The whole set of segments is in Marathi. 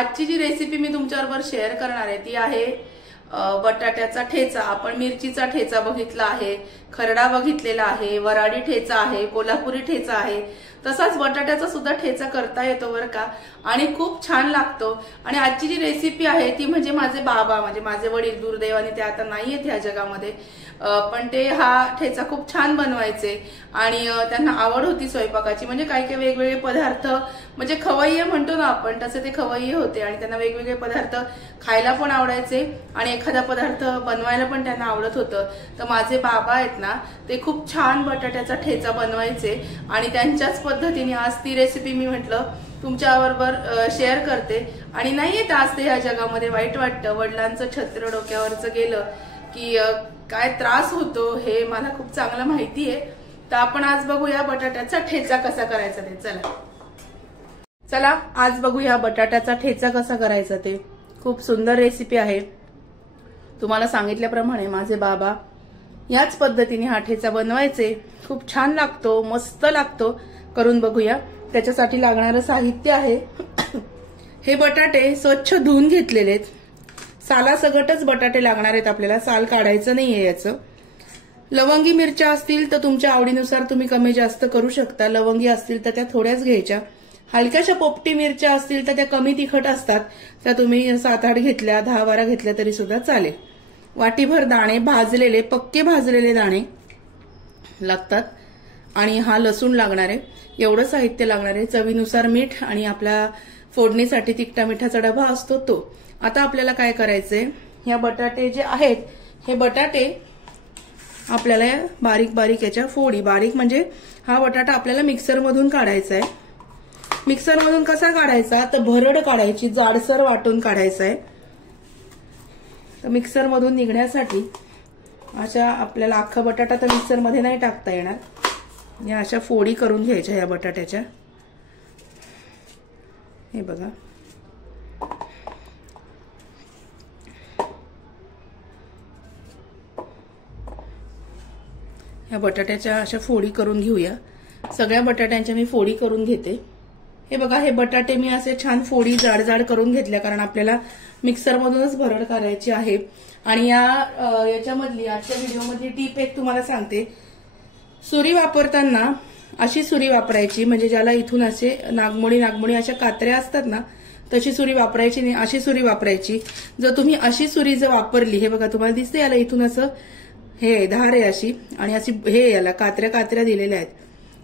आजची जी रेसिपी मी तुमच्याबरोबर शेअर करणार आहे ती आहे बटाट्याचा ठेचा। आपण मिरचीचा ठेचा बघितला आहे, खरडा बघितलेला आहे, वराडी ठेचा आहे, कोल्हापुरी ठेचा आहे, तसाच बटाट्याचा सुद्धा ठेचा करता येतो बरं का, आणि खूप छान लागतो। आणि आजची जी रेसिपी आहे ती म्हणजे माझे बाबा म्हणजे माझे वडील दुर्दैवाने ते आता नाहीयेत ह्या जगामध्ये, पण ते हा ठेचा खूप छान बनवायचे आणि त्यांना आवड होती स्वयंपाकाची। म्हणजे काही काही वेगवेगळे पदार्थ म्हणजे खवय्ये म्हणतो ना आपण, तसे ते खवय्ये होते आणि त्यांना वेगवेगळे पदार्थ खायला पण आवडायचे आणि एखादा पदार्थ बनवायला पण त्यांना आवडत होतं। तर माझे बाबा आहेत ना ते खूप छान बटाट्याचा ठेचा बनवायचे आणि त्यांच्याच पद्धतीने आज ती रेसिपी मी म्हटलं तुमच्याबरोबर शेअर करते। आणि नाही येत आज ते ह्या जगामध्ये, वाईट वाटतं, वडिलांचं छत्र डोक्यावरचं गेलं की काय त्रास होतो हे मला खूप चांगलं माहिती आहे। तर आपण आज बघूया बटाट्याचा ठेचा कसा करायचा ते। चला आज बघूया बटाट्याचा ठेचा कसा करायचा ते। खूप सुंदर रेसिपी आहे। तुम्हाला सांगितल्याप्रमाणे माझे बाबा याच पद्धतीने हा ठेचा बनवायचे, खूप छान लागतो, मस्त लागतो। करून बघूया। त्याच्यासाठी लागणारं साहित्य आहे हे बटाटे स्वच्छ धुवून घेतलेले आहेत, सालासगटच बटाटे लागणार आहेत आपल्याला, साल काढायचं नाहीये याचं। लवंगी मिरच्या असतील तर तुमच्या आवडीनुसार तुम्ही कमी जास्त करू शकता, लवंगी असतील तर त्या थोड्याच घ्यायच्या, हलक्याशा पोपटी मिरच्या असतील तर त्या कमी तिखट असतात, त्या तुम्ही 7-8 घेतल्या, 10-12 घेतल्या तरी सुद्धा चालेल। वाटीभर दाणे भाजलेले, पक्के भाजलेले दाणे लागतात आणि हा लसूण लागणार आहे। एवढं साहित्य लागणार आहे। चवीनुसार मीठ आणि आपला फोडणीसाठी तिखटा मिठाचा डबा असतो तो। आता आपल्याला काय करायचंय, ह्या बटाटे जे आहेत हे बटाटे आपल्याला बारीक बारीक याच्या फोडी, बारीक म्हणजे हा बटाटा आपल्याला मिक्सर मधून काढायचा आहे। मिक्सर मधून कसा काढायचा तर भरड काढायची, जाडसर वाटून काढायचा आहे। तर मिक्सर मधून निघण्यासाठी अशा आपल्याला अख्खा बटाटा तर मिक्सर मध्ये नाही टाकता येणार, या अशा फोडी करून घ्यायच्या या बटाट्याच्या। हे बघा, या बटाट्याच्या अशा फोडी करून घेऊया। सगळ्या बटाट्यांच्या मी फोडी करून घेते। हे बघा, हे बटाटे मी असे छान फोडी जाड जाड करून घेतल्या, कारण आपल्याला मिक्सर मधूनच भरड करायची आहे। आणि याच्यामधली आजच्या व्हिडिओमधली टीप एक तुम्हाला सांगते, सुरी वापरताना अशी सुरी वापरायची, म्हणजे ज्याला इथून असे नागमोडी अशा कात्र्या असतात ना, तशी सुरी वापरायची नाही, अशी सुरी वापरायची। जर तुम्ही अशी सुरी जर वापरली, हे बघा तुम्हाला दिसते याला इथून असं हे धार आहे अशी, आणि अशी हे याला कात्र्या दिलेल्या आहेत,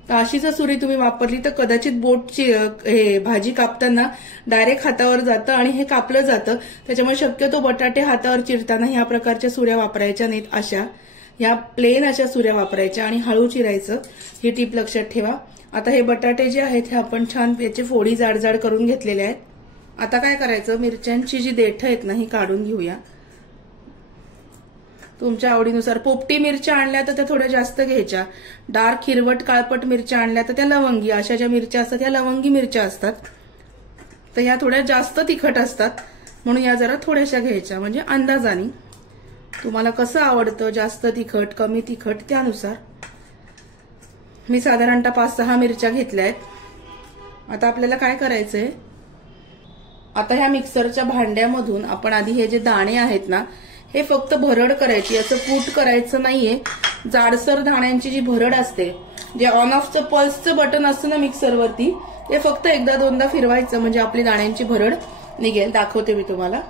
तर अशी जर सुरी तुम्ही वापरली तर कदाचित बोटची हे भाजी कापताना डायरेक्ट हातावर जातं आणि हे कापलं जातं। त्याच्यामुळे शक्यतो बटाटे हातावर चिरताना ह्या प्रकारच्या सुऱ्या वापरायच्या नाहीत, अशा या प्लेन अशा सुऱ्या वापरायच्या आणि हळू चिरायचं, ही टीप लक्षात ठेवा। आता हे बटाटे जे आहेत हे आपण छान याचे फोडी जाड जाड करून घेतलेले आहेत। आता काय करायचं, मिरच्यांची जी देठं आहेत ना ही काढून घेऊया तुमच्या आवडीनुसार। पोपटी मिरच्या आणल्या तर त्या थोड्या जास्त घ्यायच्या, डार्क हिरवट काळपट मिरच्या आणल्या तर त्या लवंगी, अशा ज्या मिरच्या असतात त्या लवंगी मिरच्या असतात, तर ह्या थोड्या जास्त तिखट असतात, म्हणून या जरा थोड्याशा घ्यायच्या, म्हणजे अंदाजाने तुम्हाला कसं आवडतं, जास्त तिखट कमी तिखट त्यानुसार। मी साधारणतः 5-6 मिरच्या घेतल्या आहेत। आता आपल्याला काय करायचंय, आता ह्या मिक्सरच्या भांड्यामधून आपण आधी हे जे दाणे आहेत ना हे फक्त भरड करायची, असं कूट करायचं नाहीये। जाडसर दाण्यांची जी भरड असते, जे ऑन ऑफचं पल्सचं बटन असतं ना मिक्सरवरती, ते फक्त 1-2दा फिरवायचं, म्हणजे आपली दाण्यांची भरड निघेल। दाखवते मी तुम्हाला।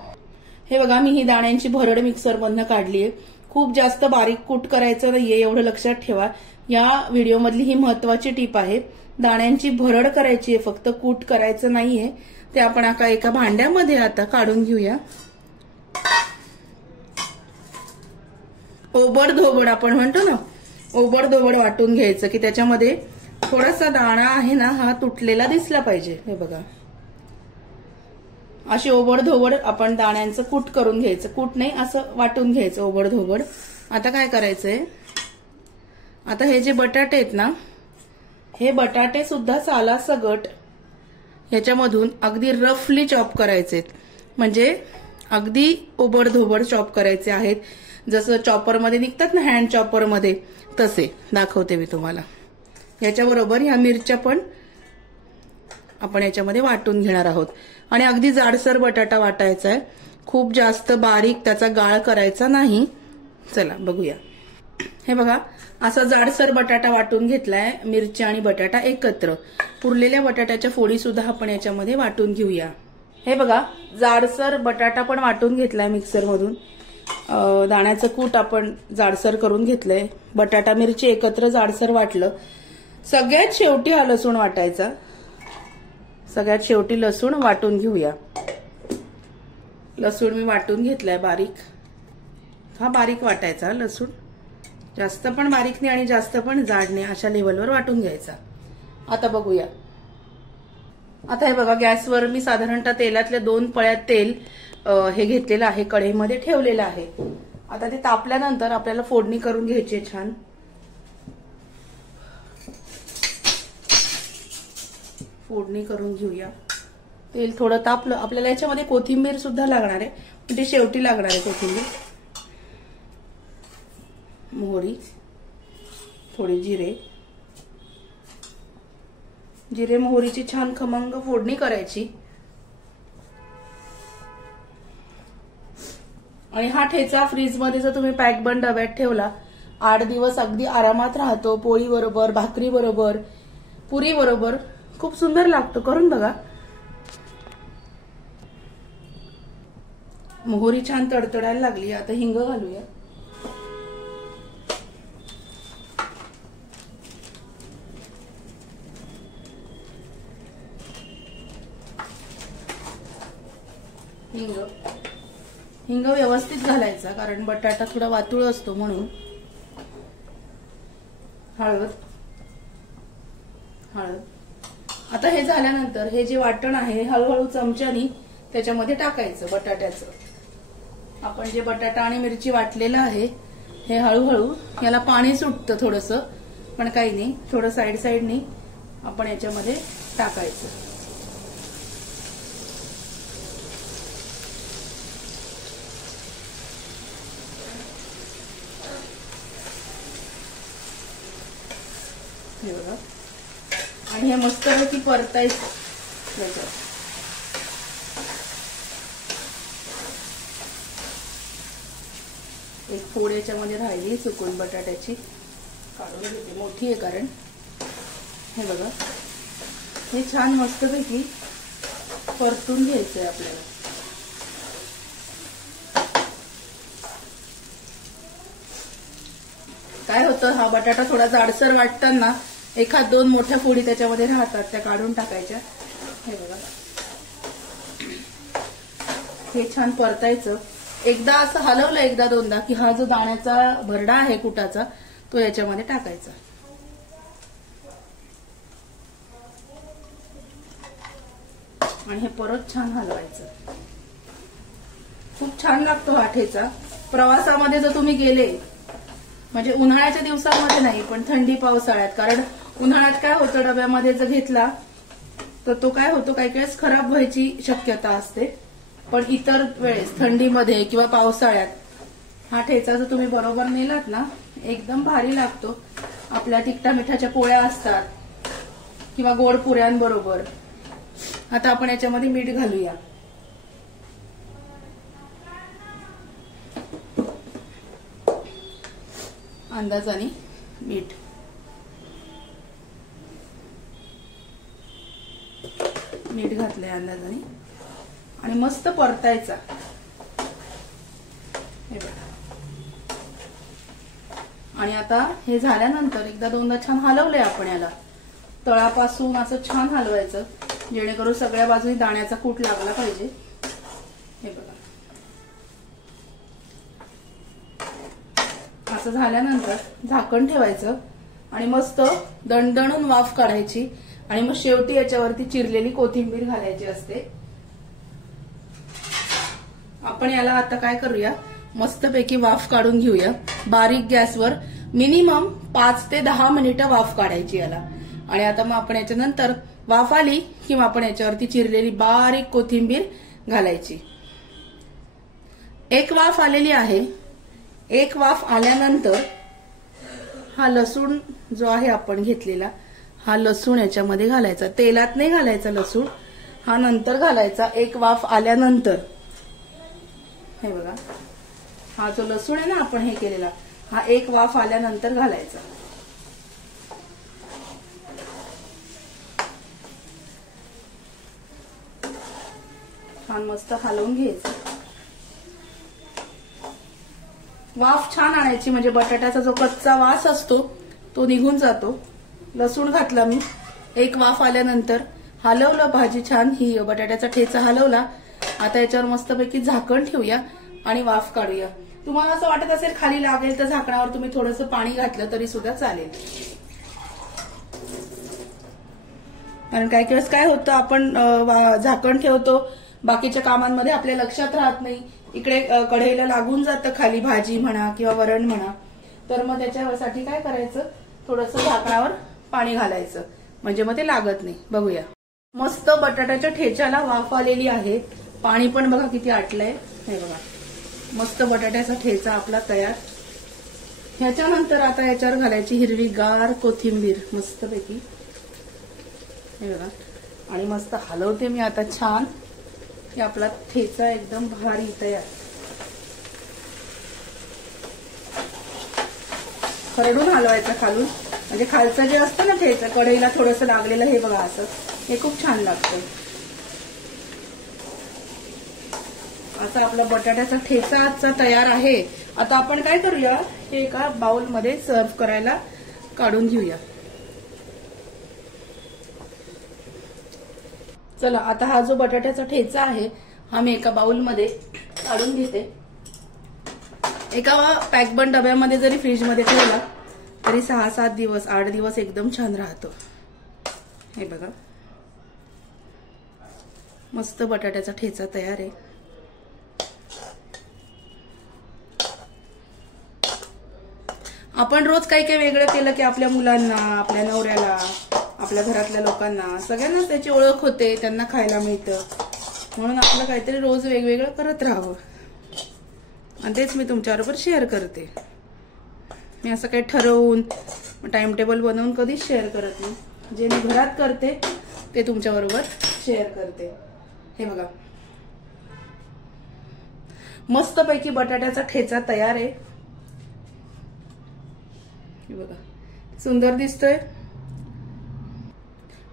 हे बघा, मी ही दाण्यांची भरड मिक्सर मधनं काढलीये। खूप जास्त बारीक कूट करायचं नाहीये, एवढं लक्षात ठेवा। या व्हिडिओमधली ही महत्वाची टीप आहे, दाण्यांची भरड करायची आहे, फक्त कूट करायचं नाहीये। ते आपण एका भांड्यामध्ये आता काढून घेऊया। ओबड धोबड आपण म्हणतो ना, ओबड धोबड वाटून घ्यायचं की त्याच्यामध्ये थोडासा दाणा आहे ना हा तुटलेला दिसला पाहिजे। हे बघा, अशी ओबड धोबड आपण दाण्यांचं कूट करून घ्यायचं, कूट नाही असं वाटून घ्यायचं ओबड धोबड। आता काय करायचंय, आता हे जे बटाटे आहेत ना हे बटाटे सुद्धा सालासगट ह्याच्यामधून अगदी रफली चॉप करायचे, म्हणजे अगदी ओबड धोबड चॉप करायचे आहेत, जसं चॉपरमध्ये निघतात ना हँड चॉपरमध्ये, तसे दाखवते मी तुम्हाला। याच्याबरोबर ह्या मिरच्या पण आपण याच्यामध्ये वाटून घेणार आहोत. आणि अगदी जाडसर बटाटा वाटायचा आहे, खूप जास्त बारीक त्याचा गाळ करायचा नाही. चला बघूया. हे बघा, असा जाडसर बटाटा वाटून घेतलाय, मिरची आणि बटाटा एकत्र. उरलेल्या बटाट्याच्या फोडी सुद्धा आपण याच्यामध्ये वाटून घेऊया. हे बघा, जाडसर बटाटा पण वाटून घेतलाय मिक्सर मधून. दाण्याचं कूट आपण जाडसर करून घेतलंय. बटाटा मिरची एकत्र जाडसर वाटलं. सगळ्यात शेवटी हा लसूण वाटायचा. सगळ्यात शेवटी लसूण वाटून घेऊया. लसूण मी वाटून घेतलाय बारीक. हा बारीक वाटायचा लसूण, जास्त पण बारीक नाही आणि जास्त पण जाड नाही, अशा लेवलवर वाटून घ्यायचा. आता बघूया. आता हे बघा, गॅसवर मी साधारणतः तेलातल्या 2 पळ्या तेल हे घेतलेलं आहे, कढईमध्ये ठेवलेलं आहे. आता ते तापल्यानंतर आपल्याला फोडणी करून घ्यायची छान. फोडणी करून घेऊया. तेल थोडं तापलं, आपल्याला याच्यामध्ये कोथिंबीर सुद्धा लागणार आहे, म्हणजे शेवटी लागणार आहे कोथिंबीर. मोहरी, थोडी जिरे मोहरीची छान खमंग फोडणी करायची. आणि हा ठेचा फ्रीज मध्ये जर तुम्ही पॅक बंद डब्यात ठेवला, 8 दिवस अगदी आरामात राहतो. पोळी बरोबर, भाकरी बरोबर, पुरी बरोबर खूप सुंदर लागतो. करून बघा. मोहरी छान तडतडायला लागली. आता हिंग घालूया. हिंग व्यवस्थित घालायचा, कारण बटाटा थोडा वातुळ असतो म्हणून. हळद. आता हे झाल्यानंतर हे जे वाटण आहे हळूहळू चमच्यानी त्याच्यामध्ये टाकायचं. बटाट्याचं आपण जे बटाटा आणि मिरची वाटलेलं आहे हे हळूहळू, याला पाणी सुटतं थोडंसं, पण काही नाही, थोडं साईडनी आपण याच्यामध्ये टाकायचं. आणि हे मस्तपैकी परतायचं. एक फोड याच्यामध्ये राहिली चुकून बटाट्याची, काढून घेते, मोठी आहे कारण. हे बघा, हे छान मस्तपैकी परतून घ्यायचंय आपल्याला. काय होतं, हा बटाटा थोडा जाडसर वाटताना 1-2 मोठ्या फोडी त्याच्यामध्ये राहतात, त्या काढून टाकायच्या. हे बघा, हे छान परतायचं. एकदा असं हलवलं 1-2दा की हा जो दाण्याचा भरडा आहे कुटाचा तो याच्यामध्ये टाकायचा. आणि हे परत छान हलवायचं. खूप छान लागतो हा ठेचा. प्रवासामध्ये जर तुम्ही गेले, म्हणजे उन्हाळ्याच्या दिवसांमध्ये नाही पण थंडी पावसाळ्यात, कारण उन्हाळ्यात काय होतं, डब्यामध्ये जर घेतला तर तो काय होतो, काही वेळेस खराब व्हायची शक्यता असते. पण इतर वेळेस थंडीमध्ये किंवा पावसाळ्यात हा ठेचा जर तुम्ही बरोबर नेलात ना, एकदम भारी लागतो. आपल्या तिखटा मिठाच्या पोळ्या असतात किंवा गोड पुऱ्यांबरोबर. आता आपण याच्यामध्ये मीठ घालूया. अंदाजाने मीठ. मीठ घातलंय अंदाजाने आणि मस्त परतायचा. हे बघा. आणि आता हे झाल्यानंतर 1-2दा छान हलवलंय आपण याला. तळापासून असं छान हलवायचं, जेणेकरून सगळ्या बाजूनी दाण्याचा कूट लागला पाहिजे. हे बघा, असं झाल्यानंतर झाकण ठेवायचं आणि मस्त दणदणून वाफ काढायची. आणि मग शेवटी याच्यावरती चिरलेली कोथिंबीर घालायची असते. आपण याला आता काय करूया, मस्तपैकी वाफ काढून घेऊया. बारीक गॅसवर मिनिमम 5 ते 10 मिनिटं वाफ काढायची याला. आणि आता मग आपण याच्यानंतर वाफ आली की मग आपण याच्यावरती चिरलेली बारीक कोथिंबीर घालायची. एक वाफ आलेली आहे. एक वाफ आल्यानंतर हा लसूण जो आहे आपण घेतलेला हा लसूण याच्यामध्ये घालायचा, तेलात नाही घालायचा लसूण, हा नंतर घालायचा एक वाफ आल्यानंतर। हे बघा, हा जो लसूण आहे ना आपण हे केलेला, हा एक वाफ आल्यानंतर घालायचा। छान मस्त हलवून घ्यायचं। वाफ छान आणायची म्हणजे बटाट्याचा जो कच्चा वास असतो तो निघून जातो। लसूण घातला मी, एक वाफ आल्यानंतर हलवलं भाजी छान, ही बटाट्याचा ठेचा हलवला। आता याच्यावर मस्तपैकी झाकण ठेवूया आणि वाफ काढूया। तुम्हाला असं वाटत असेल खाली लागेल तर झाकणावर तुम्ही थोडंसं पाणी घातलं तरी सुद्धा चालेल, कारण काही वेळेस काय होतं आपण झाकण ठेवतो, बाकीच्या कामांमध्ये आपल्या लक्षात राहत नाही, इकडे कढईला लागून जातं खाली भाजी म्हणा किंवा वरण म्हणा, तर मग त्याच्यासाठी काय करायचं, थोडंसं झाकणावर पाणी घालायचं म्हणजे मग ते लागत नाही। बघूया, मस्त बटाट्याच्या ठेच्याला वाफ आलेली आहे, पाणी पण बघा किती आटलंय। हे बघा, मस्त बटाट्याचा ठेचा आपला तयार। ह्याच्यानंतर आता याच्यावर घालायची हिरवीगार कोथिंबीर मस्तपैकी। हे बघा, आणि मस्त हलवते मी आता छान, की आपला ठेचा एकदम भारी तयार। खरडून हलवायचं खालून, म्हणजे खालचं जे असतं ना ठेचा कढईला थोडंसं लागलेलं, हे बघा असं, हे खूप छान लागतं। आता आपला बटाट्याचा ठेचा आजचा तयार आहे। आता आपण काय करूया, हे एका बाउल मध्ये सर्व करायला काढून घेऊया। चला, आता हा जो बटाट्याचा ठेचा आहे हा मी एका बाउल मध्ये काढून घेते। एका पॅकबंद डब्यामध्ये जरी फ्रीज मध्ये ठेवला तरी 6-7 दिवस 8 दिवस एकदम छान राहतो। हे बघा, मस्त बटाट्याचा ठेचा तयार आहे। आपण रोज काही काही वेगळं केलं की आपल्या मुलांना, आपल्या नवऱ्याला, आपल्या घरातल्या लोकांना सगळ्यांना त्याची ओळख होते, त्यांना खायला मिळतं, म्हणून आपलं काहीतरी रोज वेगवेगळं करत राहावं, आणि तेच मी तुमच्याबरोबर शेअर करते। मी असं काही ठरवून टाइम टेबल बनवून कधीच शेअर करत नाही, जे मी घरात करते ते तुमच्याबरोबर शेअर करते। हे बघा, मस्तपैकी बटाट्याचा ठेचा तयार आहे। हे बघा, सुंदर दिसतोय।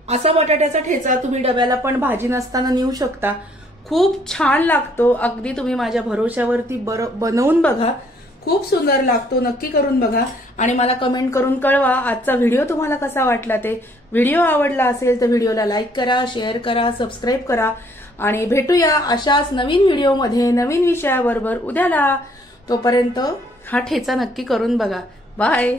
असा बटाट्याचा ठेचा तुम्ही डब्याला पण भाजी नसताना नेऊ शकता, खूप छान लागतो। अगदी तुम्ही माझ्या भरोश्यावरती बनवून बघा, खूप सुंदर लागतो, नक्की करून बघा आणि मला कमेंट करून कळवा आजचा व्हिडिओ तुम्हाला कसा वाटला ते। व्हिडिओ आवडला असेल तर व्हिडिओला लाईक करा, शेअर करा, सबस्क्राईब करा आणि भेटूया अशाच नवीन व्हिडिओमध्ये नवीन विषयाबरोबर उद्याला। तोपर्यंत हा ठेचा नक्की करून बघा। बाय।